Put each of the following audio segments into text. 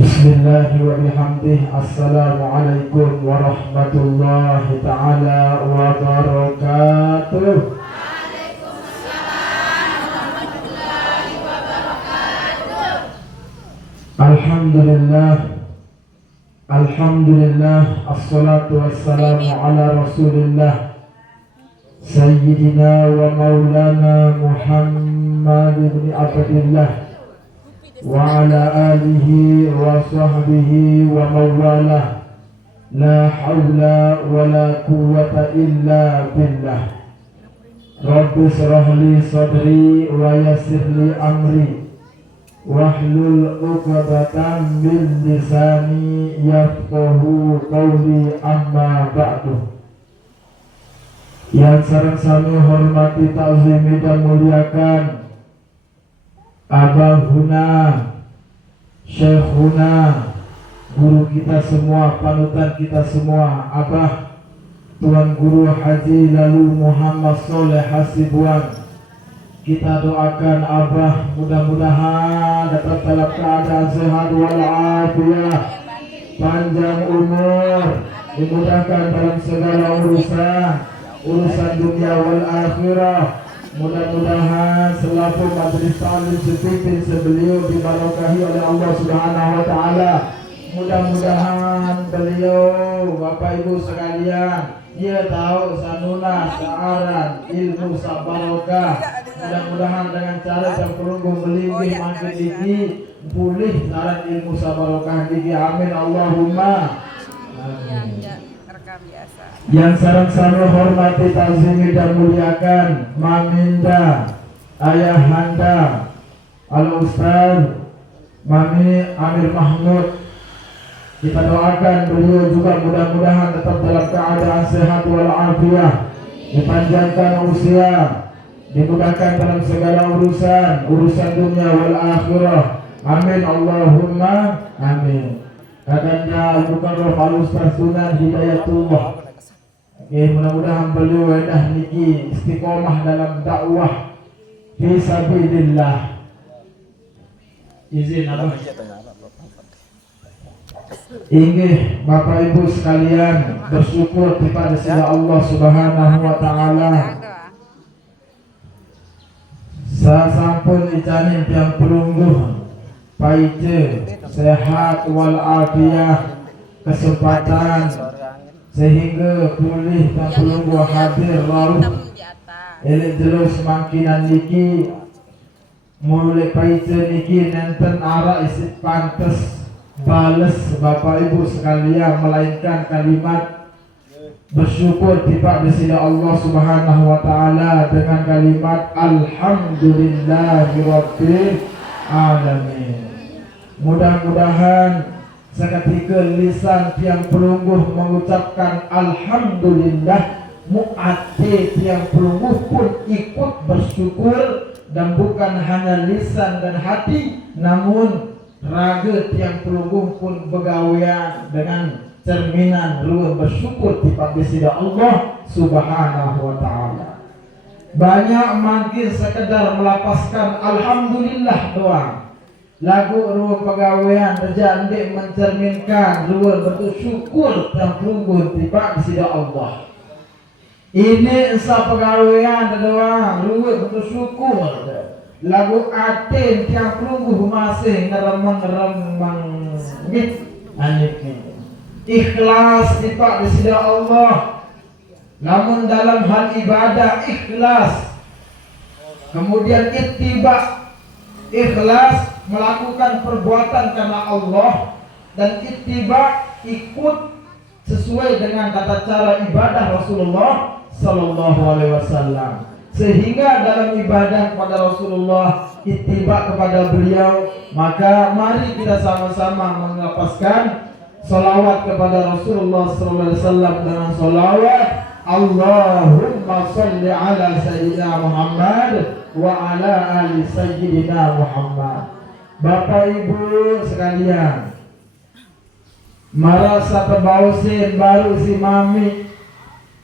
Bismillah wa bihamdih. Assalamualaikum warahmatullahi ta'ala wabarakatuh. Alhamdulillah. Alhamdulillah. Assalatu wassalamu ala rasulillah Sayyidina wa maulana Muhammad ibn Abdillah wa ala alihi wa sahbihi wa mawalah. La hawla wa la quwwata illa billah. Rabbi shrah li sadri wa yassir li amri wahlul 'uqdatam min lisani yafqahu qawli, amma ba'du. Yang sareng sami hormati, ta'zimi dan muliakan Abahuna, Syekhuna, guru kita semua, panutan kita semua, Abah Tuan Guru Haji Lalu Muhammad Soleh Hasibuan. Kita doakan Abah mudah-mudahan dapat dalam keadaan sehat walafiat, panjang umur, dimudahkan dalam segala urusan dunia wal akhirah. Mudah-mudahan selaku majelis taklim sepimpin sebeliau diberkahi oleh Allah Subhanahu wa taala. Mudah-mudahan beliau, Bapak Ibu sekalian, dia tahu sanuna saaran ilmu sabarokah. Mudah-mudahan dengan cara yang perunggu melingkih makin tinggi pulih saran ilmu sabarokah tinggi. Amin Allahumma amin. Yang sarang-sarang hormati, ta'zimi dan muliakan Maminda, Ayahanda Al-Ustaz Mami Amir Mahmud. Kita doakan beliau juga mudah-mudahan tetap dalam keadaan sehat walafiat, dipanjangkan usia, dimudahkan dalam segala urusan dunia wal akhirah. Amin Allahumma amin. Kakanda Al-Mukarram Al-Ustaz Sunan Hidayatullah. Oke, mudah-mudahan beliau dah niki istiqomah dalam dakwah fi sabilillah. Izin apa? Inggih Bapak Ibu sekalian, bersyukur kepada Allah Subhanahu wa taala. Sasampun icanin yang perungguh paice sehat wal afiat, kesempatan sehingga pulih dan perungguh hadir laut elek terus semakinan niki mulai paice niki nenten arah isi pantes bales Bapak Ibu sekalian, melainkan kalimat bersyukur tiba disini Allah Subhanahu wa taala dengan kalimat alhamdulillahirabbil alamin. Mudah-mudahan seketika lisan tiang pelungguh mengucapkan alhamdulillah, mu'ati tiang pelungguh pun ikut bersyukur, dan bukan hanya lisan dan hati, namun raga tiang pelungguh pun begawean dengan cerminan ruh bersyukur tiba disini Allah Subhanahu wa taala. Banyak makin sekedar melapaskan alhamdulillah doang. Lagu ruh pegawaian terjadi mencerminkan ruh bersyukur dan pelungguh tiba disini Allah. Ini esa pegawaian doang ruh bersyukur. Lagu atin tiang pelungguh masih ngeremang-remang gitu. Ikhlas tiba disini Allah. Namun dalam hal ibadah ikhlas, kemudian ittiba, ikhlas melakukan perbuatan karena Allah, dan ittiba ikut sesuai dengan tata cara ibadah Rasulullah Sallallahu Alaihi Wasallam. Sehingga dalam ibadah kepada Rasulullah, ittiba kepada beliau, maka mari kita sama-sama melapaskan salawat kepada Rasulullah Sallallahu Alaihi Wasallam dengan salawat Allahumma salli ala Sayyidina Muhammad wa ala ali Sayyidina Muhammad. Bapak Ibu sekalian, merasa terbausin baru si Mami,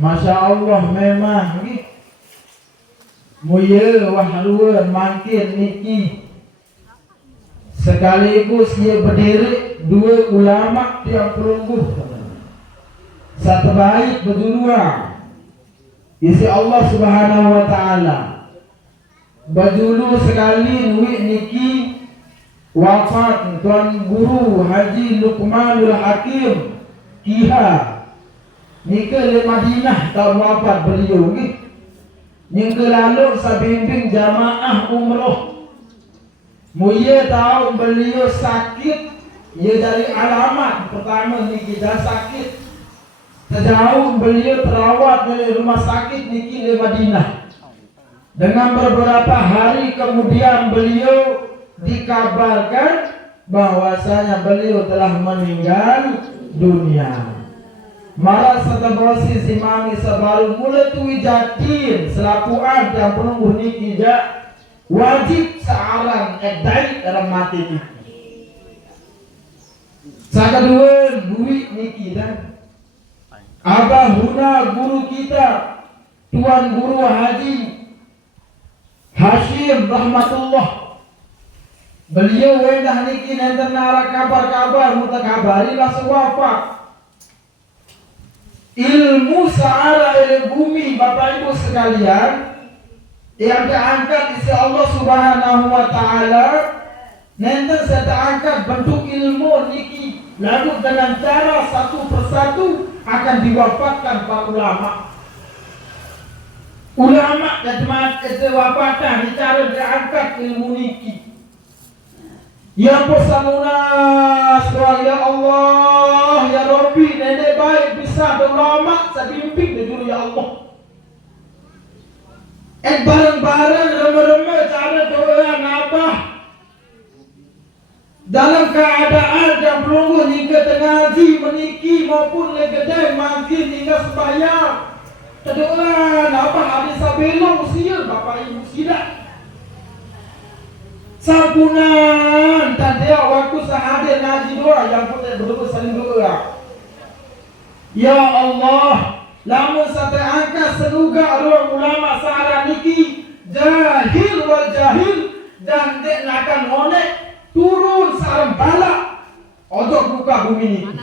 Masya Allah memang muya wahruan makin niki sekaligus ia berdiri dua ulama yang pelungguh satu baik berdua isi Allah Subhanahu wa taala. Bajulu sekali nuik niki wafat Tuan Guru Haji Luqmanul Hakim Kiha nika le Madinah tahun wafat beliau ni. Yang lalu sabimbing jamaah umroh. Muya tahu beliau sakit, ia dari alamat pertama niki dah sakit. Sejauh beliau terawat dari rumah sakit niki di Madinah. Dengan beberapa hari kemudian beliau dikabarkan bahwasanya beliau telah meninggal dunia. Mara satabosi simami sebaru mulai tuwi jatin selapuan yang penunggu niki wajib searang edai dalam mati niki. Sakadua duit niki dan Abah Huna guru kita Tuan Guru Haji Hashim Rahmatullah. Beliau wendah niki nenten nara kabar-kabar mutakabari langsung wafat. Ilmu searah ilmu bumi Bapak Ibu sekalian yang diangkat isi Allah Subhanahu wa taala nanti saya angkat bentuk ilmu niki lalu dengan cara satu persatu akan diwafatkan para ulama dan diwafatkan di cara diangkat ilmu niki. Ya Posamunas, ya Allah, ya Rabbi, nenek baik bisa berlama sebimbing dulu ya Allah. Bareng-bareng remeh-remeh cara doa nabah dalam keadaan yang pelunggu hingga tengaji meniki maupun legedai makin hingga sembahyang. Doa nabah habis sabelong usia Bapak Ibu sidak. Sampunan tanda waktu sehadir ngaji doa yang putih betul saling doa. Ya Allah, lamun sate angka senuga ruang ulama sahara niki jahil wal jahil dan dek nakan honek turun sarang balak odok buka bumi niki.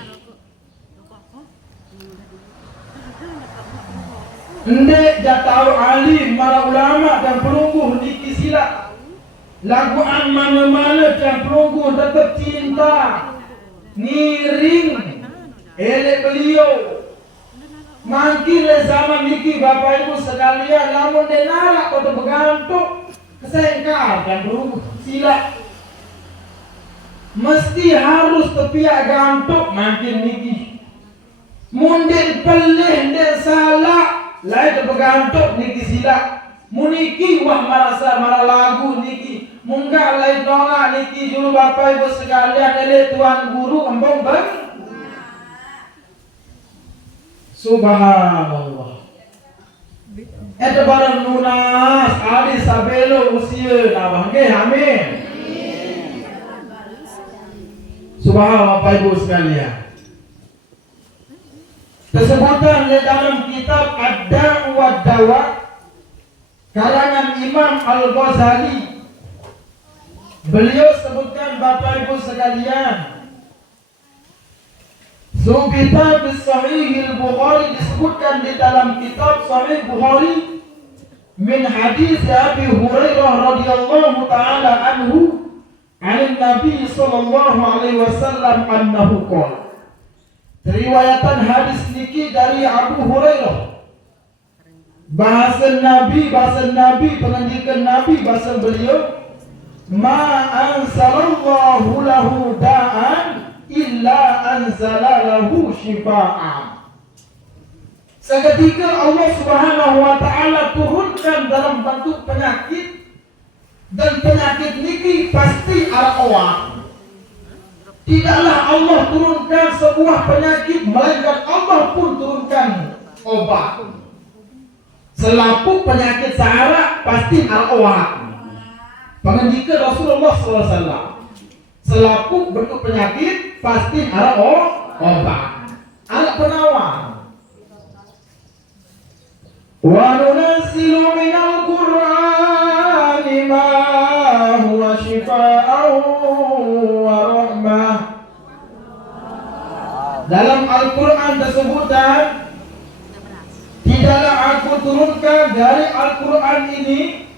Ndek jatau alim para ulama dan pelungguh niki silap. Laguan mana-mana yang pelunggu tetap cinta ngiring elek beliau makin zaman niki Bapak Ibu sekalian namun denara kota bergantung kesengkar dan pelunggu sila mesti harus tepiak gantuk makin niki mundin pelih dan salah lain bergantung niki sila muniki wah marasa mara lagu niki munggah lain dongak niki juru Bapak Ibu sekalian ele Tuan Guru embong bang subhanallah eta barang lunas ali sabelo usia nabah nggih amin subhanallah Bapak Ibu sekalian. Tersebutkan di dalam kitab Ad-Da' wa Dawa karangan Imam Al-Ghazali. Beliau sebutkan Bapak Ibu sekalian, Subita bis-Sahih al-Bukhari disebutkan di dalam kitab Sahih Bukhari min hadis Abi Hurairah radhiyallahu taala anhu an Nabi sallallahu alaihi wasallam annahu qala. Riwayatan hadis niki dari Abu Hurairah. Bahasa Nabi, pengendikan Nabi, bahasa beliau, ma anzalallahu lahu da'an illa anzalalahu shifa'an. Seketika Allah Subhanahu wa taala turunkan dalam bentuk penyakit dan penyakit niki pasti al-awam. Tidaklah Allah turunkan sebuah penyakit melainkan Allah pun turunkan obat. Selaput penyakit sahara pasti al-awam. Pengendikan Rasulullah SAW, selaput bentuk penyakit pasti ada obat, ada penawar. Wa nunazzilu minal Qur'ani ma huwa shifaa'un Dalam Al-Quran disebutkan, tidaklah aku turunkan dari Al-Quran ini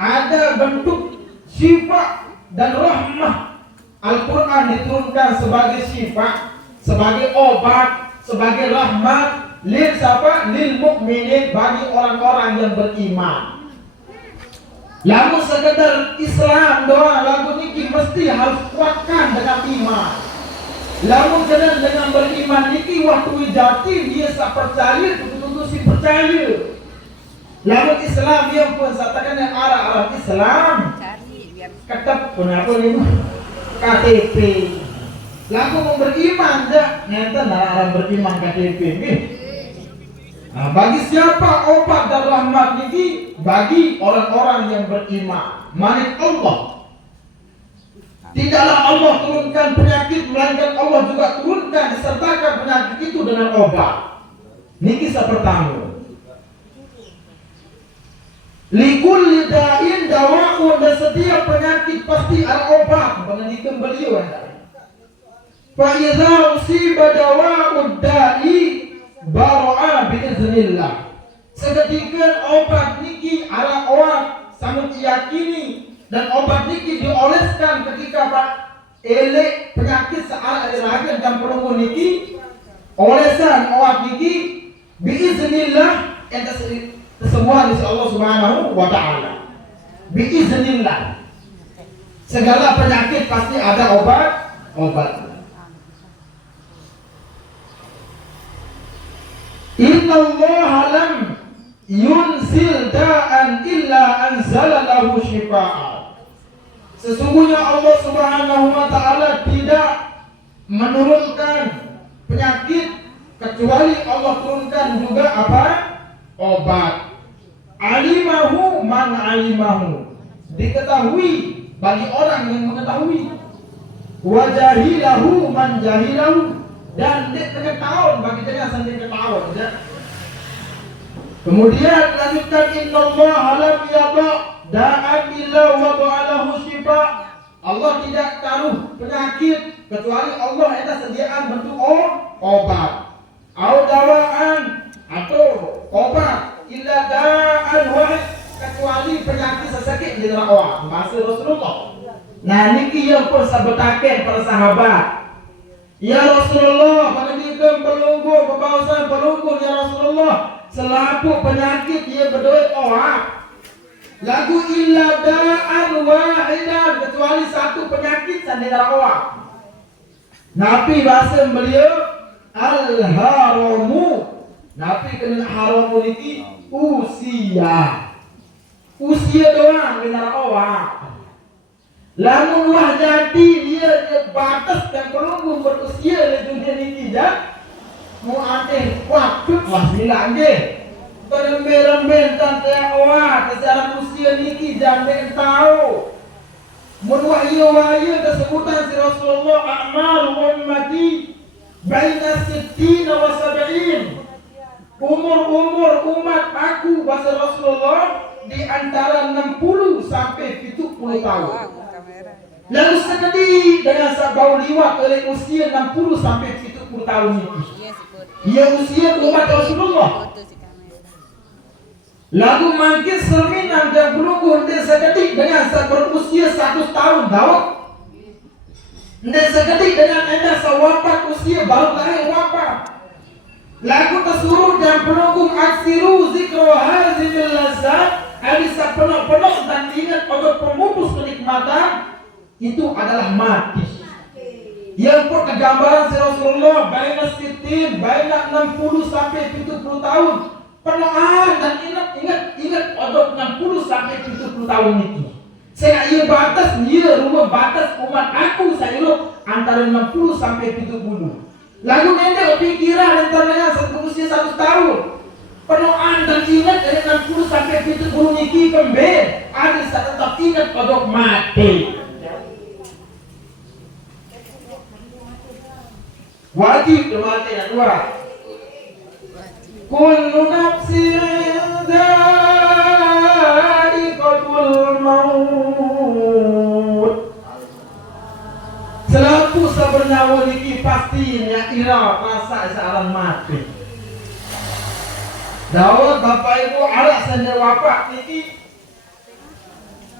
ada bentuk sifat dan rahmah. Al-Quran diturunkan sebagai sifat, sebagai obat, sebagai rahmat lil siapa? Lil mukminin, bagi orang-orang yang beriman. Lalu sekedar Islam doang, lagu niki mesti harus kuatkan dengan iman. Lalu dengan beriman niki waktu jati dia tak percaya, betul-betul si percaya. Lalu Islam dia pun katakan yang arah Islam ketep kenapa ini KTP. Lalu mau beriman dah, nyata orang beriman KTP. Nah, bagi siapa obat dan rahmat niki? Bagi orang-orang yang beriman. Manik Allah. Tidaklah Allah turunkan penyakit, melainkan Allah juga turunkan disertakan penyakit itu dengan obat. Niki pertama. Likulli da'in dawa'un, dan setiap penyakit pasti ada obat. Pengendikan beliau fa idza usiba dawa'ud da'i bara'a biiznillah. Seketika obat niki ala obat sangat yakini, dan obat niki dioleskan ketika Pak elek penyakit saat ada raga dan perunggu niki olesan obat niki biiznillah, enta semua dari Allah Subhanahu wa taala. Biiznillah. Segala penyakit pasti ada obat. Inna Allah lam yunzil da'an illa anzala lahu shifaa. Sesungguhnya Allah Subhanahu wa taala tidak menurunkan penyakit kecuali Allah turunkan juga apa? Obat. Alimahu man alimahu. Diketahui bagi orang yang mengetahui. Wa jahilahu man jahilahu, dan dia pengetahuan bagi dia sendiri ketahuan ya. Kemudian lanjutkan innallaha lam yada da'an illa wada'alahu shifa. Allah tidak taruh penyakit kecuali Allah ada sediaan bentuk obat. Au dawaan, atau obat illa da'an wahid, kecuali penyakit sesakit di dalam awak. Bahasa Rasulullah. Nah niki yang pun sabetaken para sahabat. Ya Rasulullah, pada dikem pelunggu, pembawaan pelunggu ya Rasulullah, selaku penyakit dia berdoa awak. Lagu illa da'an wahidan, kecuali satu penyakit di dalam awak. Nabi bahasa beliau al-haramu. Nabi kena haramu ini usia doang di dalam awak. Lamun wah jadi dia batas dan perlu berusia di dunia ini dah. Mau ada waktu wah bilang deh. Beremben tante awak secara usia niki jangan tahu. Mun wahyu tersebutkan si Rasulullah a'mal ummati baina 60 wa 70. Umur umat aku bahasa Rasulullah di antara 60 sampai 70 tahun. Lalu sekali dengan sabau liwat oleh usia 60 sampai 70 tahun itu. Ia usia umat Rasulullah. Lalu makin seminan dan berungguh dan seketik dengan berusia 100 tahun tahu. Dan seketik dengan anda sewafat usia baru lahir wafat. Lagu tersuruh dan penunggung aksiru zikro hazimil lazat. Alisa penuh dan ingat untuk pemutus kenikmatan. Itu adalah mati. Yang pun kegambaran si Rasulullah baina sitin, baina 60 sampai 70 tahun. Penuhan dan ingat untuk 60 sampai 70 tahun itu. Saya ia batas, ia rumah batas umat aku saya antara 60 sampai 70. Lalu nenek pikiran antaranya usia 1 tahun. Penuhan dan ingat dari 60 sampai 70 niki kembali. Ada tetap ingat untuk mati. Wajib mati yang dua. Kullu nafsin dha'iqatul maut. Selaku sebernyawa niki pastinya ira rasa searan mati. Dawat bapak ibu arak sendiri wafat niki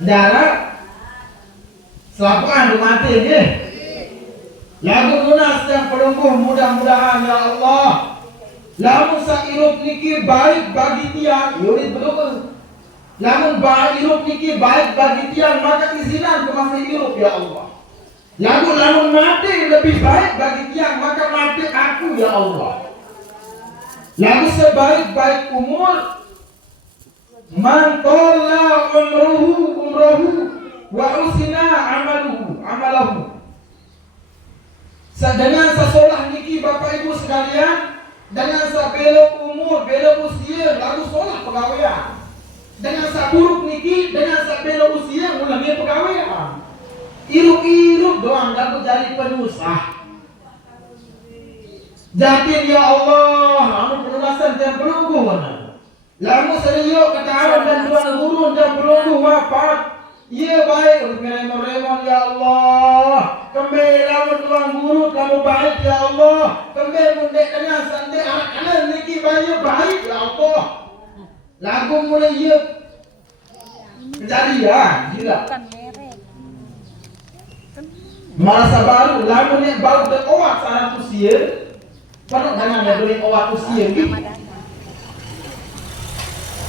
darah selapuan mati nggih. Lagu lunas yang pelungguh mudah-mudahan ya Allah. Lamun sairuk niki baik bagi tiang, yurid betul. Lamun iruk niki baik bagi tiang, maka izinan ke masih iruk ya Allah. Lamun mati lebih baik bagi tiang, maka mati aku ya Allah. Lalu sebaik-baik umur, man tolla umruhu wa usina amalahu. Dengan sesolah niki bapak ibu sekalian, dengan sebelok umur, belok usia, lalu solah pegawaian. Dengan saburuk niki, dengan sebelok usia, mulai pegawaian. Iruk-iruk doang dan jadi penusah. Jatin ya Allah, anu pelunasan dan pelungguh mana? Lamu serius ketahuan dan tuan gurun dan pelungguh wafat. Iya baik, remon ya Allah. Kembali lamu tuan guru kamu baik ya Allah. Kembali mundek dengan sandi anak kanan niki baik ya Allah. Lagu mulai iya. Kejadian, gila. Masa baru, lamu ni baru terowak sarang usia. Pernah jangan ya beli owak usia ni.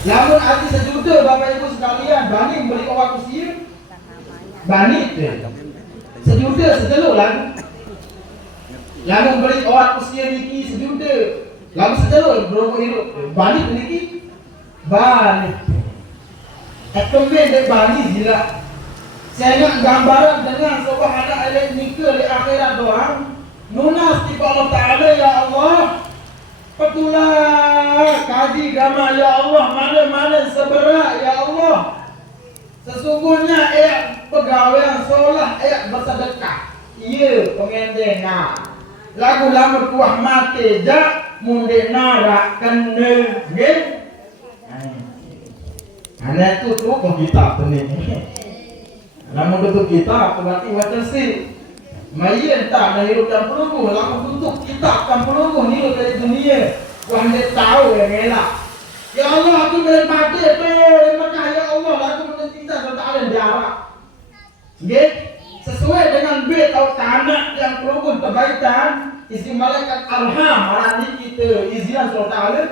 Lamun hati sejuta bapak ibu sekalian, banding beli owak usia, banding sejuta sejelur lagu. Lamun beli owak usia niki sejuta, lalu sejelur berapa hidup, banding niki, banding. Ekonomi dek banding gila. Saya ingat gambaran dengan sebuah anak elek nikah di akhirat doang. Nunas di Allah Ta'ala ya Allah. Petulah kaji gama ya Allah. Mana-mana seberat ya Allah. Sesungguhnya pegawai solah bersedekah. Iya pengendena. Lagu lamur kuah mati jak munde narak kena nggih. Anak tu kita ni. Lamun betul kita berarti wajar sih. Mayen tak dari hidup dan pelungguh, lalu tutup kitab dan pelungguh hidup dari dunia. Wah dia tahu yang elak. Ya Allah aku boleh mati tu, maka ya Allah aku mencinta serta ada jarak. Gak sesuai dengan bait atau tanah yang pelungguh kebaikan, isi malaikat arham marani kita izinan serta ada.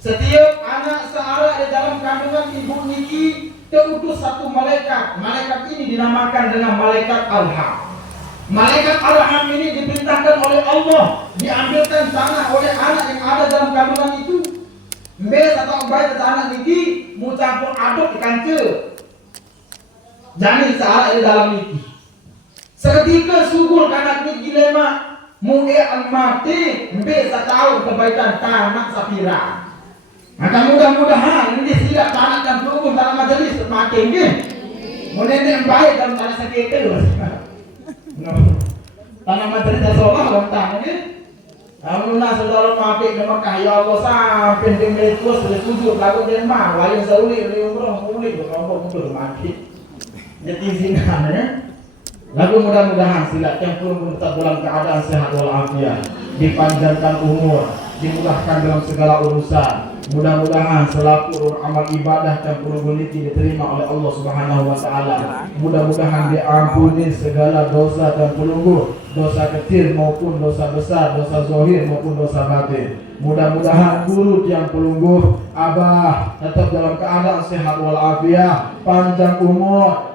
Setiap anak searah di dalam kandungan ibu niki terutus satu malaikat. Malaikat ini dinamakan dengan malaikat arham. Malaikat arham ini diperintahkan oleh Allah, diambilkan tanah oleh anak yang ada dalam kandungan itu. Mbes atau bayi atau anak niki mau campur aduk di kancil. Janin searah di dalam niki. Seketika subur kanak niki lema mu'e mati mbes tahu kebaikan tanah sapira. Maka mudah-mudahan ini tidak tanah dan pelungguh dalam majelis mati nggih. Mudah-mudahan baik dalam tanah sakit itu. Tanah majelis dan sholah dalam tanah ni. Alhamdulillah saudara mati di Mekah ya Allah sampai di Mekah sudah sujud lagu jemaah lain sauli umrah mulai berapa betul mati. Jadi zinahnya. Lagu mudah-mudahan sila yang pun tetap dalam keadaan sehat walafiat, dipanjangkan umur, dimudahkan dalam segala urusan. Mudah-mudahan selaku amal ibadah dan puruliti diterima oleh Allah Subhanahu wa taala. Mudah-mudahan diampuni segala dosa dan pelungguh, dosa kecil maupun dosa besar, dosa zahir maupun dosa batin. Mudah-mudahan guru yang pelungguh abah tetap dalam keadaan sehat walafiat, panjang umur,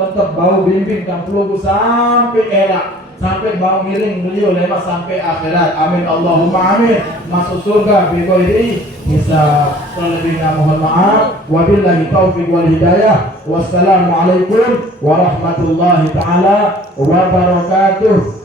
tetap bau bimbing dan pelungguh sampai era. Sampai bau miring beliau lewat sampai akhirat. Amin Allahumma amin. Masuk surga bighairi hisab. Selebihnya mohon maaf. Wabillahi taufiq wal hidayah. Wassalamualaikum warahmatullahi taala wabarakatuh.